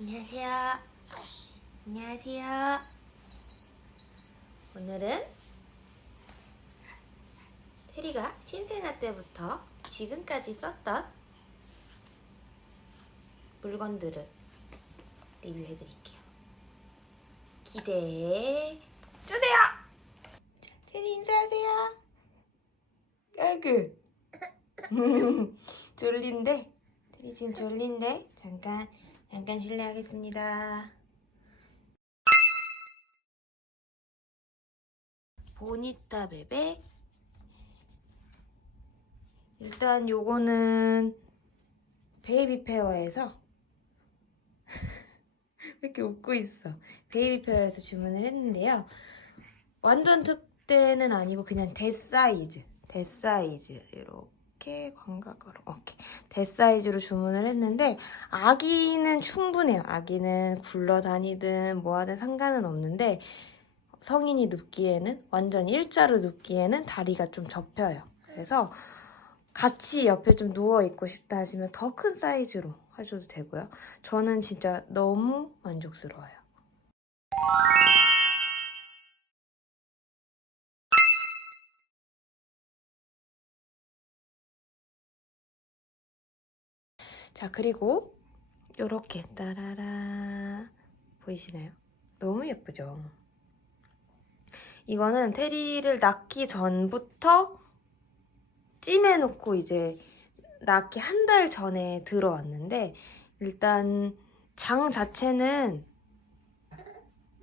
안녕하세요. 안녕하세요. 오늘은 테리가 신생아 때부터 지금까지 썼던 물건들을 리뷰해드릴게요. 기대해 주세요. 자, 테리 인사하세요. 아그 졸린데? 테리 지금 졸린데? 잠깐 실례하겠습니다. 보니타 베베. 일단 요거는 베이비 페어에서 왜 이렇게 웃고 있어? 베이비 페어에서 주문을 했는데요. 완전 특대는 아니고 그냥 대사이즈 이렇게 광각으로 오케이 대사이즈로 주문을 했는데 아기는 충분해요. 아기는 굴러다니든 뭐하든 상관은 없는데 성인이 눕기에는 완전 일자로 눕기에는 다리가 좀 접혀요. 그래서 같이 옆에 좀 누워있고 싶다 하시면 더 큰 사이즈로 하셔도 되고요. 저는 진짜 너무 만족스러워요. 자, 그리고 요렇게 따라라 보이시나요? 너무 예쁘죠? 이거는 테리를 낳기 전부터 찜해놓고 이제 낳기 한 달 전에 들어왔는데 일단 장 자체는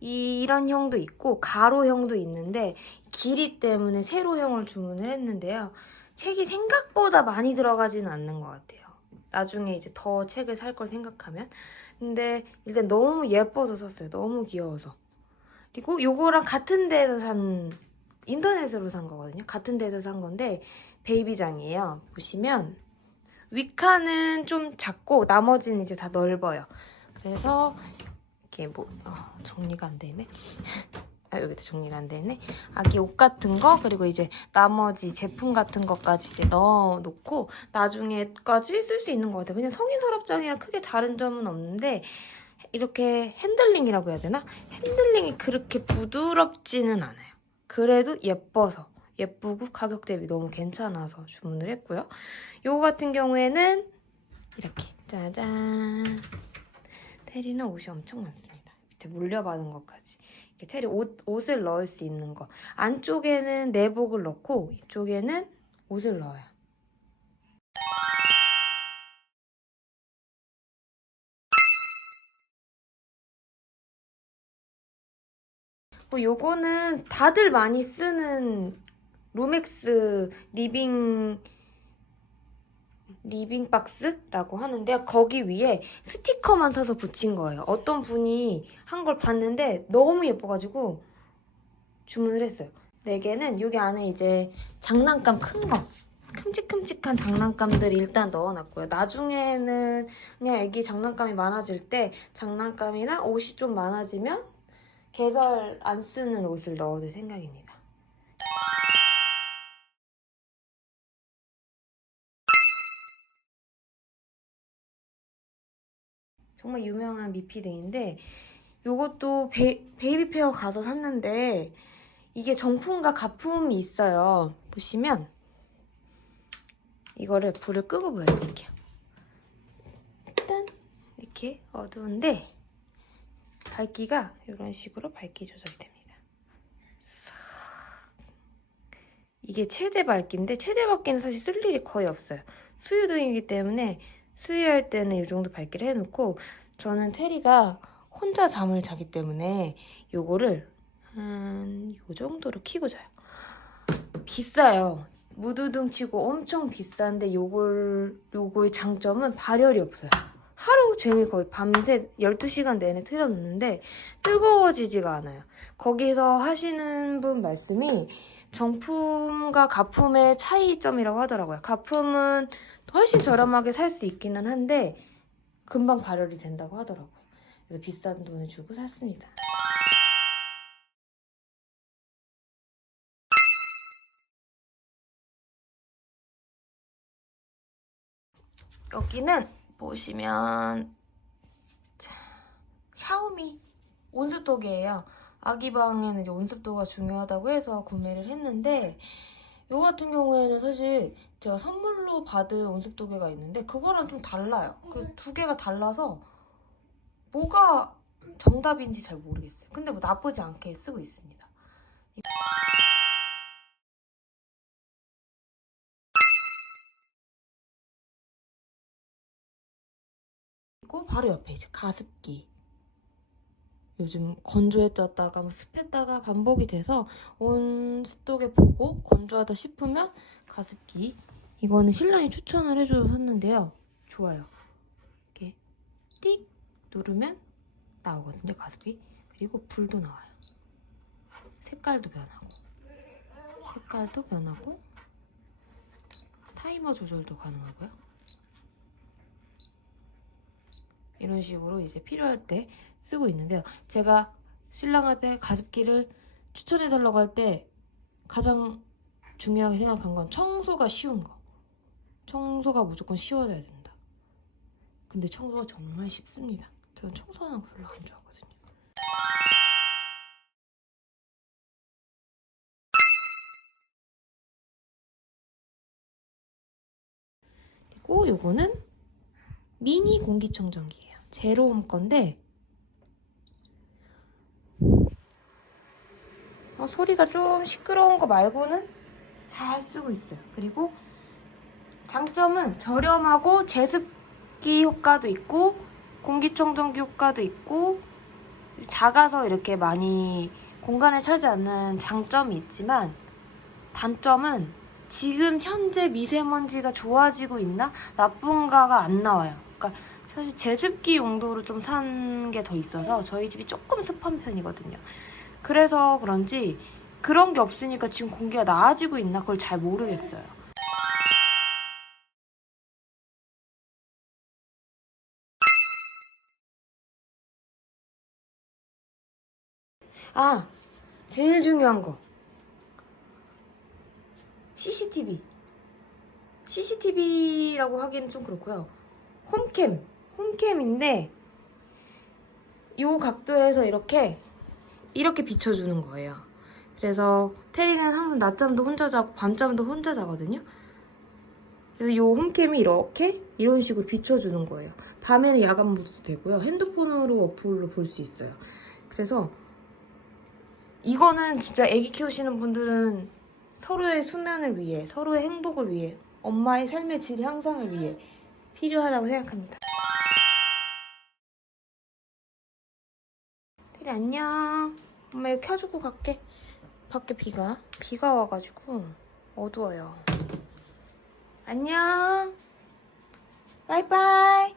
이런 형도 있고 가로형도 있는데 길이 때문에 세로형을 주문을 했는데요. 책이 생각보다 많이 들어가지는 않는 것 같아요. 나중에 이제 더 책을 살 걸 생각하면. 근데 일단 너무 예뻐서 샀어요. 너무 귀여워서. 그리고 요거랑 같은 데에서 인터넷으로 산 거거든요. 같은 데에서 산 건데 베이비장이에요. 보시면 위카는 좀 작고 나머지는 이제 다 넓어요. 그래서 이렇게 정리가 안 되네. 아, 여기도 정리가 안 되네. 아기 옷 같은 거 그리고 이제 나머지 제품 같은 것까지 이제 넣어놓고 나중에까지 쓸 수 있는 것 같아요. 그냥 성인 서랍장이랑 크게 다른 점은 없는데 이렇게 핸들링이라고 해야 되나? 핸들링이 그렇게 부드럽지는 않아요. 그래도 예쁘고 가격 대비 너무 괜찮아서 주문을 했고요. 요거 같은 경우에는 이렇게 짜잔. 테리는 옷이 엄청 많습니다. 밑에 물려받은 것까지. 이렇게 테리 옷을 넣을 수 있는 거. 안쪽에는 내복을 넣고 이쪽에는 옷을 넣어요. 뭐 요거는 다들 많이 쓰는 루맥스 리빙 박스라고 하는데요. 거기 위에 스티커만 사서 붙인 거예요. 어떤 분이 한 걸 봤는데 너무 예뻐가지고 주문을 했어요. 4개는 여기 안에 이제 장난감 큰 거, 큼직큼직한 장난감들 일단 넣어놨고요. 나중에는 그냥 애기 장난감이 많아질 때 장난감이나 옷이 좀 많아지면 계절 안 쓰는 옷을 넣어둘 생각입니다. 정말 유명한 미피등인데 이것도 베이비 페어 가서 샀는데 이게 정품과 가품이 있어요. 보시면 이거를 불을 끄고 보여드릴게요. 일단 이렇게 어두운데 밝기가 이런 식으로 밝기 조절됩니다. 이게 최대 밝기인데 최대 밝기는 사실 쓸 일이 거의 없어요. 수유등이기 때문에 수유할 때는 이 정도 밝기를 해놓고 저는 테리가 혼자 잠을 자기 때문에 요거를 한 요 정도로 켜고 자요. 비싸요. 무드등 치고 엄청 비싼데 요거의 장점은 발열이 없어요. 하루 종일 거의 밤새 12시간 내내 틀어놓는데 뜨거워지지가 않아요. 거기서 하시는 분 말씀이 정품과 가품의 차이점이라고 하더라고요. 가품은 훨씬 저렴하게 살 수 있기는 한데 금방 발열이 된다고 하더라고요. 그래서 비싼 돈을 주고 샀습니다. 여기는 보시면 샤오미 온습도계예요. 아기 방에는 이제 온습도가 중요하다고 해서 구매를 했는데, 이거 같은 경우에는 사실 제가 선물로 받은 온습도계가 있는데 그거랑 좀 달라요. 그 두 개가 달라서 뭐가 정답인지 잘 모르겠어요. 근데 뭐 나쁘지 않게 쓰고 있습니다. 그리고 바로 옆에 이제 가습기. 요즘 건조했다가 뭐 습했다가 반복이 돼서 온습도계 보고 건조하다 싶으면 가습기. 이거는 신랑이 추천을 해줘서 샀는데요. 좋아요. 이렇게 띡 누르면 나오거든요, 가습기. 그리고 불도 나와요. 색깔도 변하고 타이머 조절도 가능하고요. 이런 식으로 이제 필요할 때 쓰고 있는데요. 제가 신랑한테 가습기를 추천해달라고 할 때 가장 중요하게 생각한 건 청소가 쉬운 거. 청소가 무조건 쉬워져야 된다. 근데 청소가 정말 쉽습니다. 저는 청소하는 거 별로 안 좋아하거든요. 그리고 요거는 미니 공기청정기예요. 제로홈 건데 소리가 좀 시끄러운 거 말고는 잘 쓰고 있어요. 그리고 장점은 저렴하고 제습기 효과도 있고 공기청정기 효과도 있고 작아서 이렇게 많이 공간을 차지 않는 장점이 있지만, 단점은 지금 현재 미세먼지가 좋아지고 있나? 나쁜가가 안 나와요. 그러니까 사실 제습기 용도로 좀 산 게 더 있어서 저희 집이 조금 습한 편이거든요. 그래서 그런지 그런 게 없으니까 지금 공기가 나아지고 있나 그걸 잘 모르겠어요. 아, 제일 중요한 거. CCTV라고 하기는 좀 그렇고요. 홈캠인데 이 각도에서 이렇게 비춰주는 거예요. 그래서 테리는 항상 낮잠도 혼자 자고 밤잠도 혼자 자거든요. 그래서 이 홈캠이 이렇게 이런 식으로 비춰주는 거예요. 밤에는 야간 모드도 되고요. 핸드폰으로 어플로 볼 수 있어요. 그래서 이거는 진짜 애기 키우시는 분들은 서로의 수면을 위해, 서로의 행복을 위해, 엄마의 삶의 질 향상을 위해 필요하다고 생각합니다. 테리 안녕. 엄마 이거 켜주고 갈게. 밖에 비가 와가지고 어두워요. 안녕. 바이바이.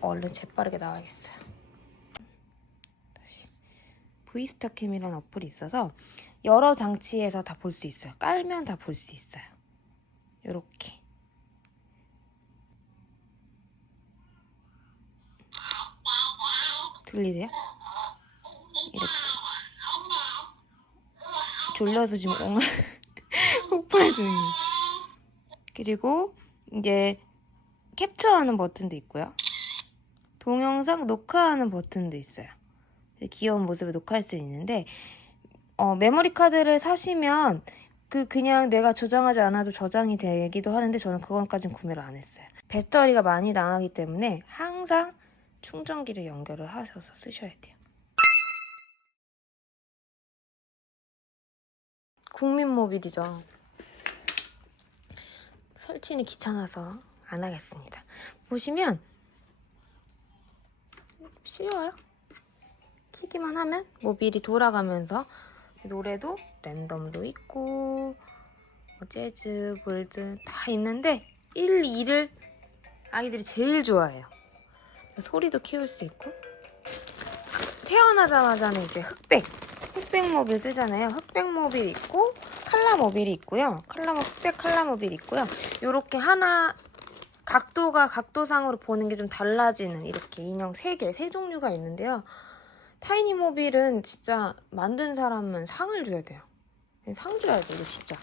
얼른 재빠르게 나와야겠어요. 다시. V스타캠이라는 어플이 있어서 여러 장치에서 다 볼 수 있어요. 깔면 다 볼 수 있어요. 요렇게. 들리세요? 이렇게. 졸려서 지금 엉을 폭발 중이에요. 그리고 이제 캡처하는 버튼도 있고요. 동영상 녹화하는 버튼도 있어요. 귀여운 모습을 녹화할 수 있는데 메모리 카드를 사시면 그냥 내가 저장하지 않아도 저장이 되기도 하는데 저는 그건까지는 구매를 안 했어요. 배터리가 많이 나가기 때문에 항상 충전기를 연결을 하셔서 쓰셔야 돼요. 국민 모빌이죠. 설치는 귀찮아서 안 하겠습니다. 보시면 쉬워요. 키기만 하면 모빌이 돌아가면서 노래도 랜덤도 있고 재즈, 볼드 다 있는데 1, 2를 아이들이 제일 좋아해요. 소리도 키울 수 있고 태어나자마자는 이제 흑백 모빌 쓰잖아요. 흑백 모빌 있고 칼라 모빌이 있고요. 흑백 칼라 모빌이 있고요. 요렇게 하나 각도상으로 보는 게 좀 달라지는 이렇게 인형 3개, 3종류가 있는데요. 타이니 모빌은 진짜 만든 사람은 상을 줘야 돼요. 상 줘야 돼요, 이거 진짜.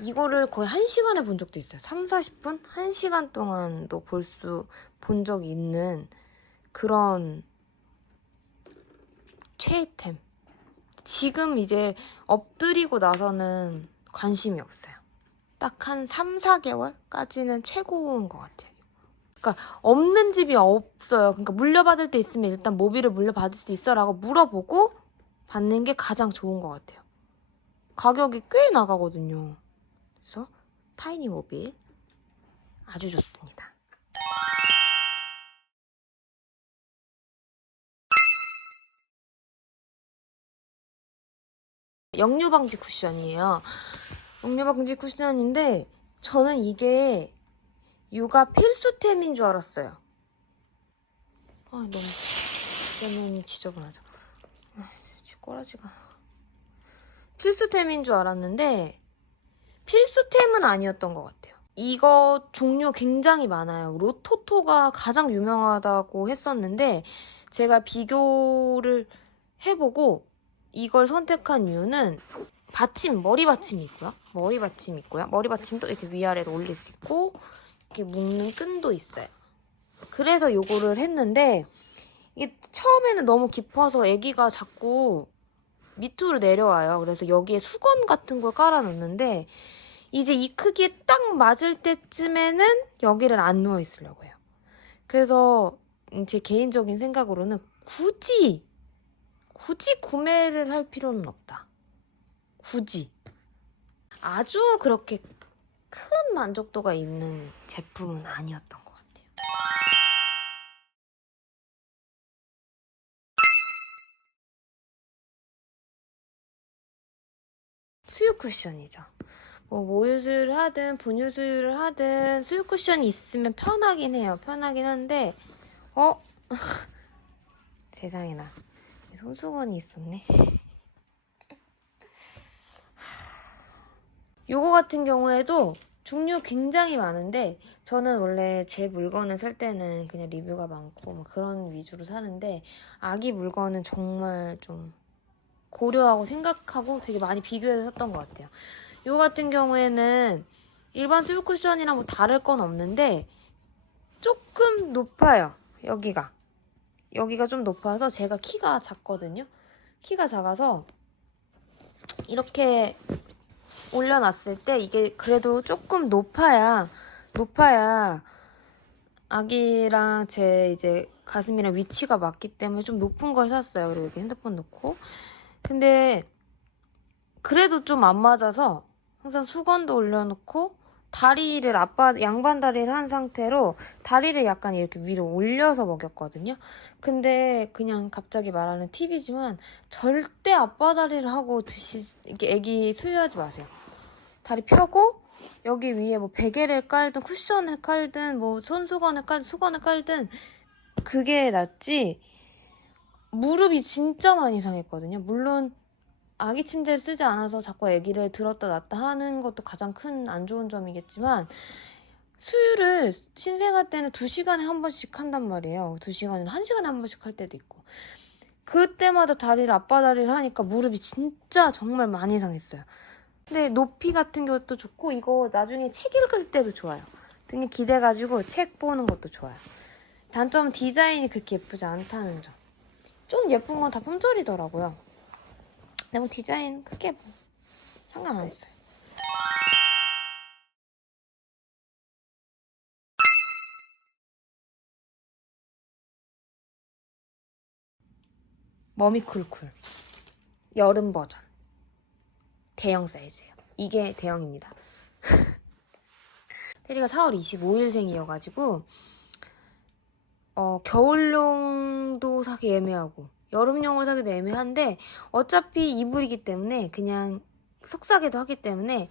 이거를 거의 1시간에 본 적도 있어요. 3, 40분? 1시간 동안도 본 적이 있는 그런 최애템. 지금 이제 엎드리고 나서는 관심이 없어요. 딱 한 3, 4개월까지는 최고인 것 같아요. 그러니까 없는 집이 없어요. 그러니까 물려받을 때 있으면 일단 모빌을 물려받을 수 있어 라고 물어보고 받는 게 가장 좋은 것 같아요. 가격이 꽤 나가거든요. 그래서 타이니 모빌 아주 좋습니다. 역류방지 쿠션이에요. 역류방지 쿠션인데 저는 이게 육아 필수템인 줄 알았어요. 너무 때문에 지저분하죠. 꼬라지가. 필수템인 줄 알았는데 필수템은 아니었던 것 같아요. 이거 종류 굉장히 많아요. 로토토가 가장 유명하다고 했었는데 제가 비교를 해보고 이걸 선택한 이유는 머리 받침이 있고요. 머리 받침도 이렇게 위아래로 올릴 수 있고 이렇게 묶는 끈도 있어요. 그래서 이거를 했는데 이게 처음에는 너무 깊어서 아기가 자꾸 밑으로 내려와요. 그래서 여기에 수건 같은 걸 깔아놓는데 이제 이 크기에 딱 맞을 때쯤에는 여기를 안 누워 있으려고 해요. 그래서 제 개인적인 생각으로는 굳이 구매를 할 필요는 없다. 굳이. 아주 그렇게 큰 만족도가 있는 제품은 아니었던 것 같아요. 수유 쿠션이죠. 뭐 모유수유를 하든 분유수유를 하든 수유 쿠션이 있으면 편하긴 해요. 편하긴 한데 세상에나 손수건이 있었네. 요거 같은 경우에도 종류 굉장히 많은데 저는 원래 제 물건을 살 때는 그냥 리뷰가 많고 뭐 그런 위주로 사는데 아기 물건은 정말 좀 고려하고 생각하고 되게 많이 비교해서 샀던 것 같아요. 요 같은 경우에는 일반 수유 쿠션이랑 뭐 다를 건 없는데 조금 높아요. 여기가 좀 높아서 제가 키가 작거든요. 키가 작아서 이렇게 올려놨을 때 이게 그래도 조금 높아야 아기랑 제 이제 가슴이랑 위치가 맞기 때문에 좀 높은 걸 샀어요. 그리고 이렇게 핸드폰 놓고. 근데 그래도 좀 안 맞아서 항상 수건도 올려놓고 다리를 양반 다리를 한 상태로 다리를 약간 이렇게 위로 올려서 먹였거든요. 근데 그냥 갑자기 말하는 팁이지만 절대 아빠 다리를 하고 이렇게 애기 수유하지 마세요. 다리 펴고 여기 위에 뭐 베개를 깔든 쿠션을 깔든 뭐 손수건을 깔든 수건을 깔든 그게 낫지. 무릎이 진짜 많이 상했거든요. 물론 아기 침대를 쓰지 않아서 자꾸 아기를 들었다 놨다 하는 것도 가장 큰 안 좋은 점이겠지만 수유를 신생아 때는 2시간에 한 번씩 한단 말이에요. 2시간이나 1시간에 한 번씩 할 때도 있고. 그때마다 아빠 다리를 하니까 무릎이 진짜 정말 많이 상했어요. 근데 높이 같은 것도 좋고 이거 나중에 책 읽을 때도 좋아요. 등에 기대가지고 책 보는 것도 좋아요. 단점은 디자인이 그렇게 예쁘지 않다는 점. 좀 예쁜 건 다 품절이더라고요. 근데 뭐 디자인 크게 뭐 상관 안 했어요. 머미쿨쿨 여름 버전 대형 사이즈예요. 이게 대형입니다. 테리가 4월 25일생이어가지고 겨울용도 사기 애매하고 여름용을 사기도 애매한데 어차피 이불이기 때문에 그냥 속삭이도 하기 때문에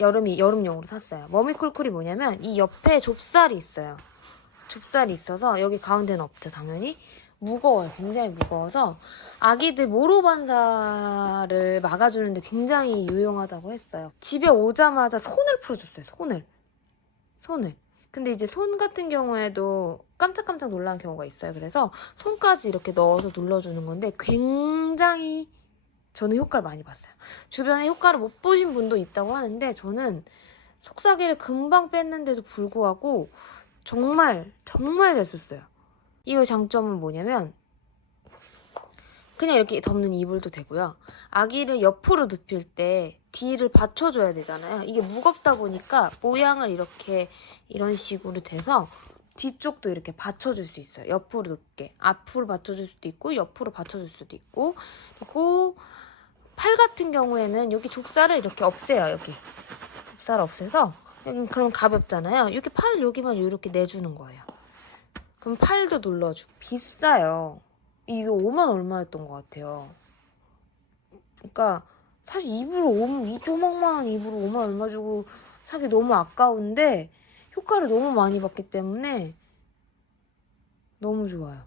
여름용으로 샀어요. 머미쿨쿨이 뭐냐면 이 옆에 좁쌀이 있어요. 좁쌀이 있어서 여기 가운데는 없죠, 당연히. 무거워요. 굉장히 무거워서 아기들 모로 반사를 막아주는데 굉장히 유용하다고 했어요. 집에 오자마자 손을 풀어줬어요. 손을. 근데 이제 손 같은 경우에도 깜짝깜짝 놀라는 경우가 있어요. 그래서 손까지 이렇게 넣어서 눌러주는 건데 굉장히 저는 효과를 많이 봤어요. 주변에 효과를 못 보신 분도 있다고 하는데 저는 속삭이를 금방 뺐는데도 불구하고 정말 정말 잘 썼어요. 이거 장점은 뭐냐면 그냥 이렇게 덮는 이불도 되고요. 아기를 옆으로 눕힐 때 뒤를 받쳐줘야 되잖아요. 이게 무겁다 보니까 모양을 이렇게 이런 식으로 돼서 뒤쪽도 이렇게 받쳐줄 수 있어요. 옆으로 눕게. 앞으로 받쳐줄 수도 있고 옆으로 받쳐줄 수도 있고. 그리고 팔 같은 경우에는 여기 족살을 이렇게 없애요. 여기 족살을 없애서 여기 그럼 가볍잖아요. 이렇게 팔을 여기만 이렇게 내주는 거예요. 그럼 팔도 눌러주고. 비싸요. 이거 5만 얼마였던 것 같아요. 그러니까 사실 이 조막만한 이불을 5만 얼마 주고 사기 너무 아까운데 효과를 너무 많이 봤기 때문에 너무 좋아요.